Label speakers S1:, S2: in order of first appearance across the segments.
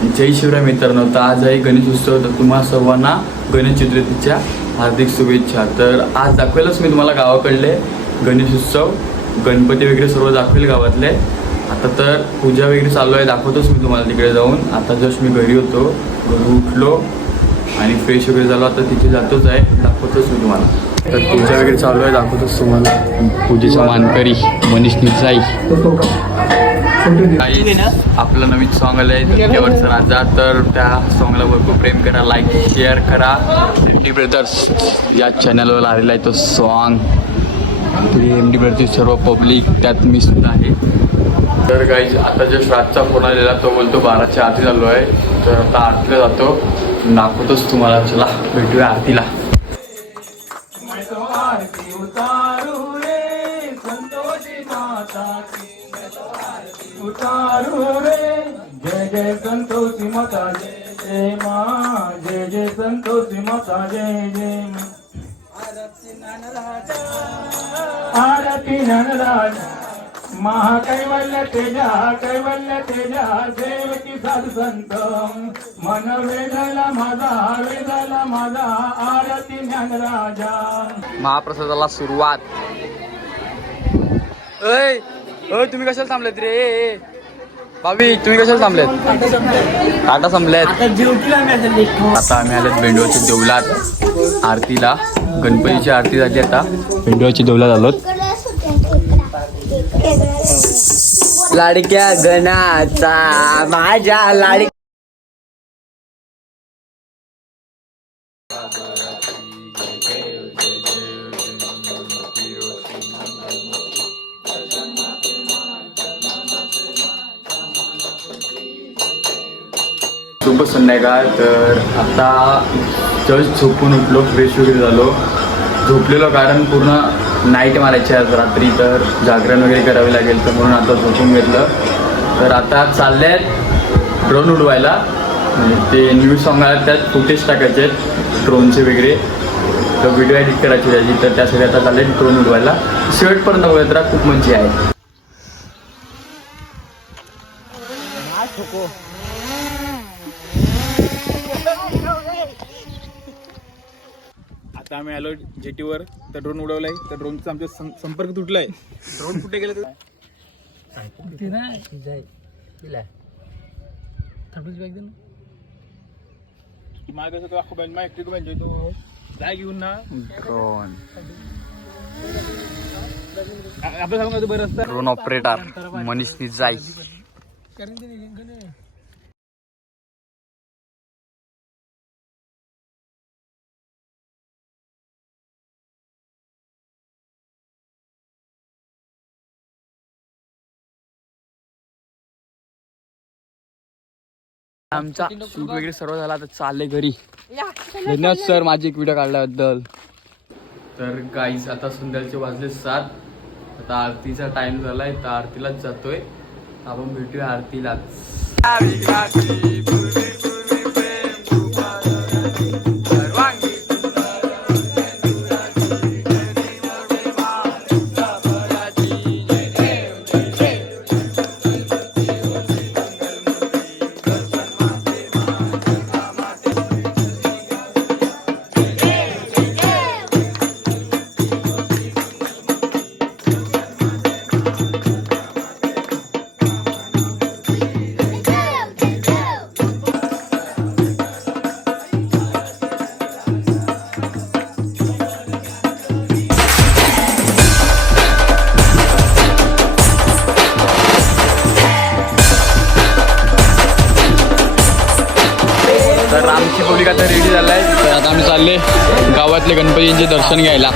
S1: जय शिवराय मित्रांनो. तर आज आहे गणेश उत्सव. तर तुम्हा सर्वांना गणेश चतुर्थीच्या हार्दिक शुभेच्छा. तर आज दाखवेलच मी तुम्हाला गावाकडले गणेश उत्सव. गणपती वगैरे सर्व दाखवेल गावातले. आता तर पूजा वगैरे चालू आहे. दाखवतोच मी तुम्हाला तिकडे जाऊन. आता जस्ट मी घरी होतो. घरी उठलो आणि फ्रेश वगैरे झालो. आता तिथे जातोच आहे. दाखवतोच मी तुम्हाला. तर पूजा वगैरे चालू आहे. दाखवतोच तुम्हाला. पूजेचा मानकरी मनीष निसाई काही आपलं नवीन सॉन्ग आलं आहे राजा तर त्या सॉन्गला भरपूर प्रेम करा लाईक शेअर करा. एम डी ब्रदर्स या चॅनलवर आलेला आहे तो सॉन्ग एम डी ब्रदर्सची सर्व पब्लिक त्यात मी सुद्धा आहे. तर काही आता जो श्राजचा फोन आलेला तो बोलतो बाराच्या आरती झालो आहे तर आता आरतीला जातो. दाखवतोच तुम्हाला चला भेटूया आरतीला
S2: उतारू रे. जय जय संतोषी माता जय जय माँ. जय जय संतोषी माता जय जय माँ. आरती ननराज. महाकैवल्य तेजा कैवल्य तेजा. देवकी साधू संत. मन वेदला माझा वेदला माझा. आरती ज्ञानराजा
S1: महाप्रसादाला सुरुवात. अय अय तुम्ही कशाला थांबलेत रे? भाविक तुम्ही कशाला थांबलेत? टाटा संपलेत. आता आम्ही आलेत बेंडोळच्या देवलात आरतीला गणपतीची आरती झाली आता. बेंडोळच्या देवलात आलोत.
S3: लाडक्या गणाचा माझ्या लाड
S1: शुभ संध्याकाळ. तर आता जस्ट झोपून उठलो फ्रेश वगैरे झालो. झोपलेलो कारण पूर्ण नाईट मारायची आज रात्री तर जागरण वगैरे करावे लागेल तर म्हणून आता झोपून घेतलं. तर आता चालले आहेत ड्रोन उडवायला. म्हणजे ते न्यू सॉन्ग आहेत त्यात फुटेज टाकायचे आहेत ड्रोनचे वगैरे. तर व्हिडिओ एडिट करायची त्याची तर त्यासाठी आता चालले ड्रोन उडवायला. शेवटपर्यंत बघा तर खूप मजा आहे.
S4: आता आम्ही आलो जेटीवर. तर ड्रोन उडवलाय. तर ड्रोनचा आमचा सं- संपर्क तुटलाय. ड्रोन कुठे गेले तर? माग असं तो अख्खो बँड मा एकटी बँड तो जाय घेऊन ना.
S1: ड्रोन
S4: आ- आपलं सांगू का तू बरं असतं
S1: ड्रोन ऑपरेटर मनीष निजाई. आमचा शूट वगैरे सर्व झाला आता चालले घरी. धन्यवाद सर माझी एक व्हिडिओ काढल्याबद्दल तर गाईस आता संध्याकाळचे वाजले सात. आता आरतीचा टाइम झालाय तर आरतीलाच जातोय. आपण भेटूया आरतीलाच. दर्शन घ्यायला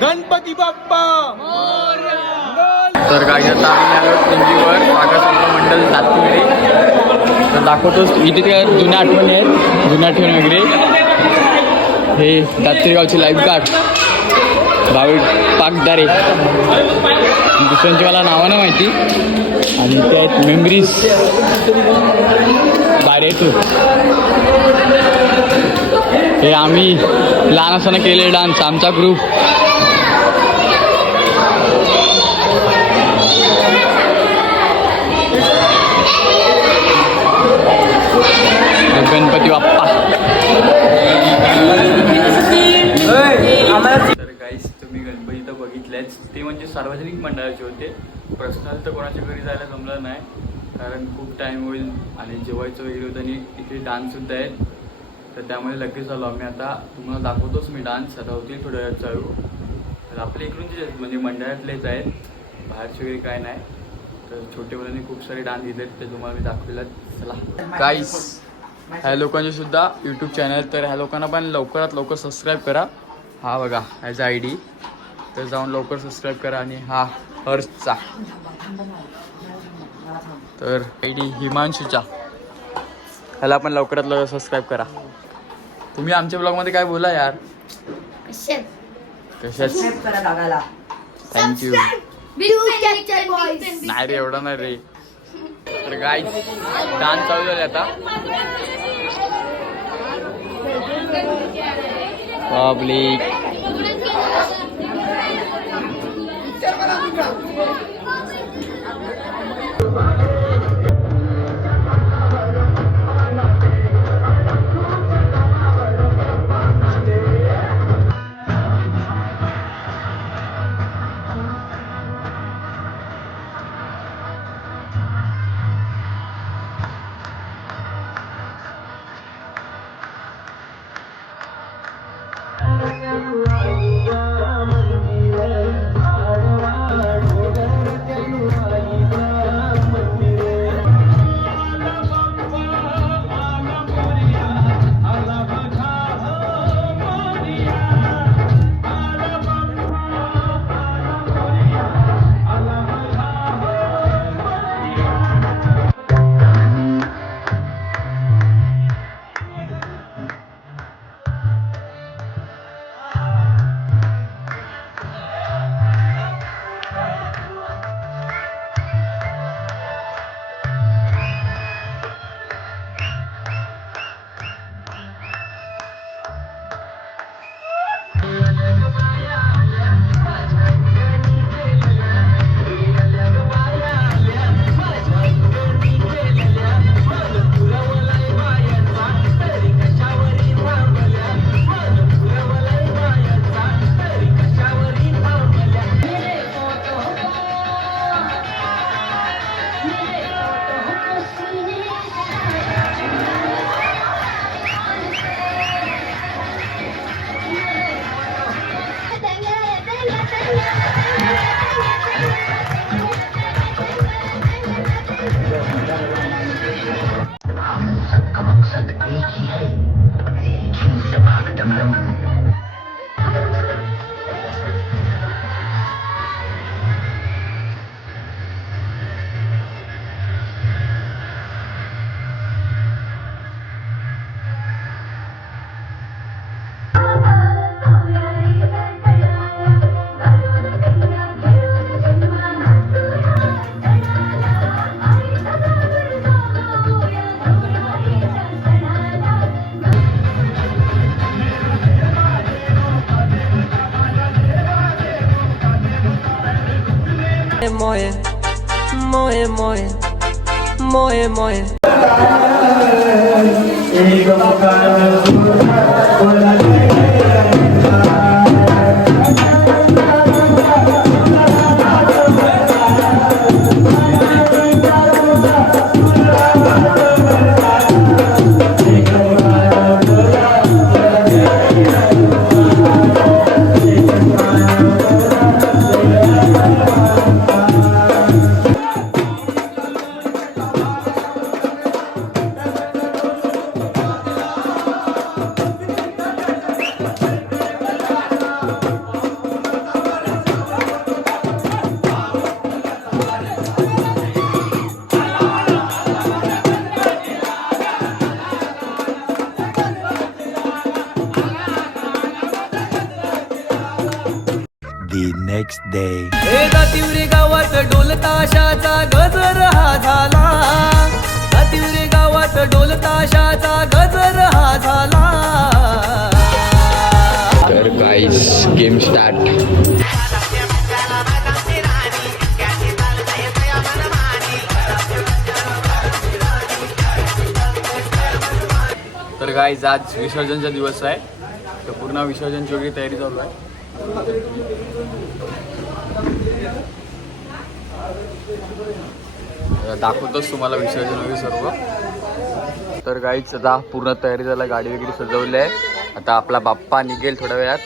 S4: गणपती बाप्पा!
S1: तर काय आम्ही आलो टिंगीवर मागास मंडळ जातीकडे तर दाखवतोच इथे त्या जुन्या आठवणी आहेत? जुन्या आठवणी वगैरे. हे दात्रीगावची लाईफ गार्ड भावी पाकदारे. दुसऱ्यांची मला नावानं माहिती. आणि ते आहेत मेमरीज बारेतू हे आम्ही लहान असताना केले डान्स आमचा ग्रुप गणपती बाप्पा. तर काहीच तुम्ही गणपती तर बघितलेच. ते म्हणजे सार्वजनिक मंडळाचे होते. पर्सनल तर कोणाच्या घरी जायला जमलं नाही कारण खूप टाईम होईल आणि जेवायचं वगैरे होतं आणि इथे डान्ससुद्धा आहेत. तर त्यामुळे लगेच आलो आम्ही आता. तुम्हाला दाखवतोच मी डान्स आता होतील थोड्या वेळात चालू. तर आपले इकडूनचेच आहेत म्हणजे मंडळातलेच आहेत बाहेरचे वगैरे काय नाही. तर छोटे मुलांनी खूप सारे डान्स दिलेत ते तुम्हाला मी दाखवलेत चला. काहीच ह्या लोकांचे सुद्धा यूट्यूब चॅनल तर ह्या लोकांना पण लवकरात लवकर सबस्क्राईब करा. हा बघा ह्याचा आय डी तर जाऊन लवकर सबस्क्राईब करा आणि हा हर्षचा. तर आय डी हिमांशूचा. ह्याला पण लवकरात लवकर सबस्क्राईब करा. तुम्ही आमच्या ब्लॉगमध्ये काय बोला यार? कशाच थँक्यू नाही नाही रे एवढं नाही रे. तर गाय डान्स चालू झाले आता. Public
S5: moer, moer.
S6: हे
S1: दातिवरे गावात ढोल ताशाचा गजर हा झाला. दातिवरे गावात ढोल ताशाचा गजर हा झाला. तर गाईस गेम स्टार्ट तर गाईज आज विसर्जनचा दिवस आहे. तर पूर्ण विसर्जनची वगैरे तयारी चालू आहे. दाखवतोच तुम्हाला विसर्जन वगैरे सर्व. तर गाईच आता पूर्ण तयारी झाला गाडी वगैरे सजवली आहे. आता आपला बाप्पा निघेल थोड्या वेळात.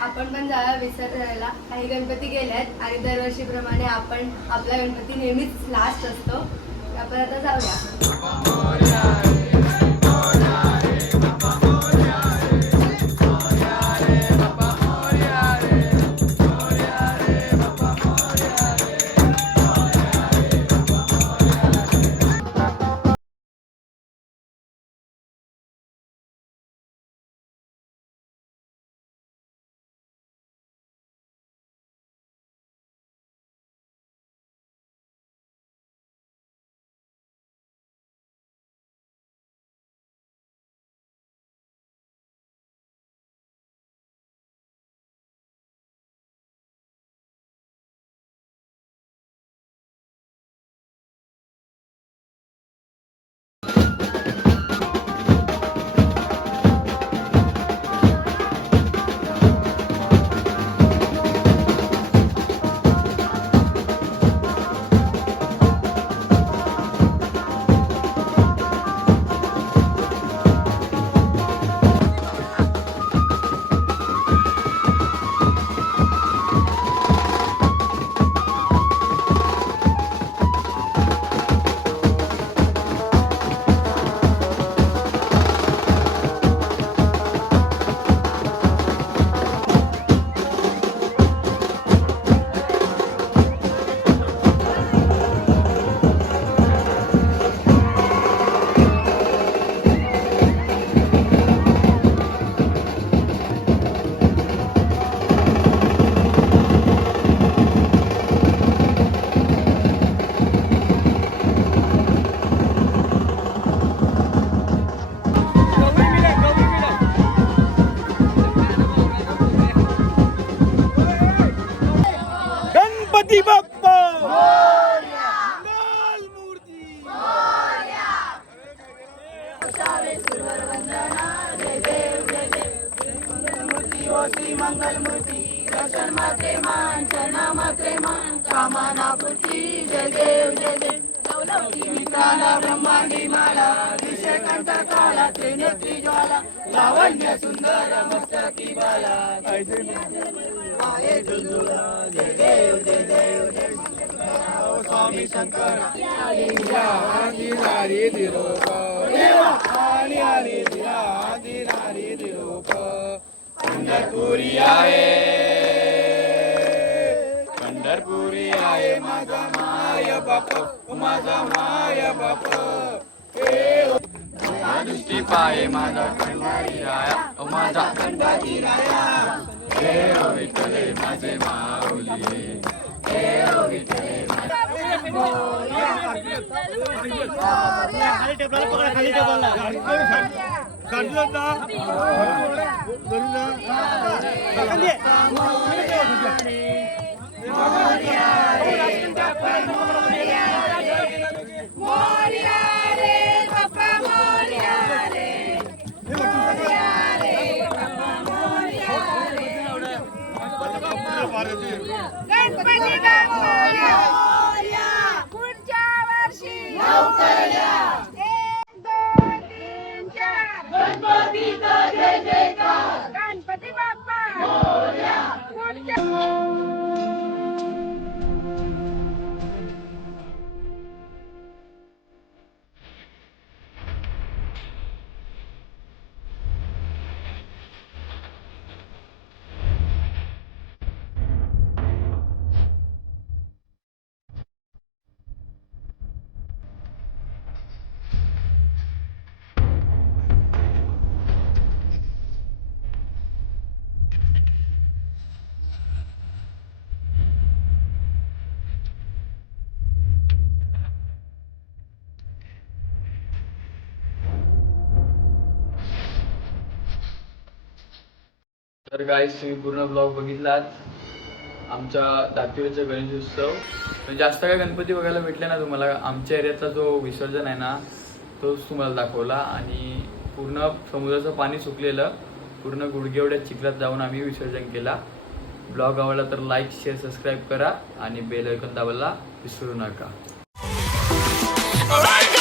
S7: आपण पण जाऊया विसर्जनाला काही गणपती गेले आहेत आणि दरवर्षीप्रमाणे आपण आपला गणपती नेहमीच लास्ट असतो. आपण आता जाऊया. श्री मंगलमूर्ती दर्शन मात्रे मान चरणा मात्रे मान कामाना पूर्ती जय देव जय देव नवनवती मित्राला ब्रह्मांडी माला विषयकंठ काला त्रिनेत्री ज्वाला लावण्य सुंदर मस्तकी बाला जय देव जय देव जय स्वामी शंकर आणि हरी दिरो आणि हरी दिरा दिरा दिरो
S1: पंढरपुरी आहे. पंढरपुरी आहे माझा माय बाप माझा माय बाप. हो. दृष्टी पाय माझा कंडारी राया माझा कंडारी राया. देव विठ्ठले हो माझे माऊली. देव विठ्ठले गणपती बाप्पा पुढच्या तर गाईस तुम्ही पूर्ण ब्लॉग बघितलात. आमच्या दातिवरचा गणेश उत्सव. जास्त काय गणपती बघायला भेटले ना तुम्हाला आमच्या एरियाचा जो विसर्जन आहे ना तोच तुम्हाला दाखवला. आणि पूर्ण समुद्राचं पाणी सुकलेलं पूर्ण गुडघेवड्या चिखलात जाऊन आम्ही विसर्जन केला. ब्लॉग आवडला तर लाईक शेअर सबस्क्राईब करा आणि बेल ऐकून दाबायला विसरू नका. Right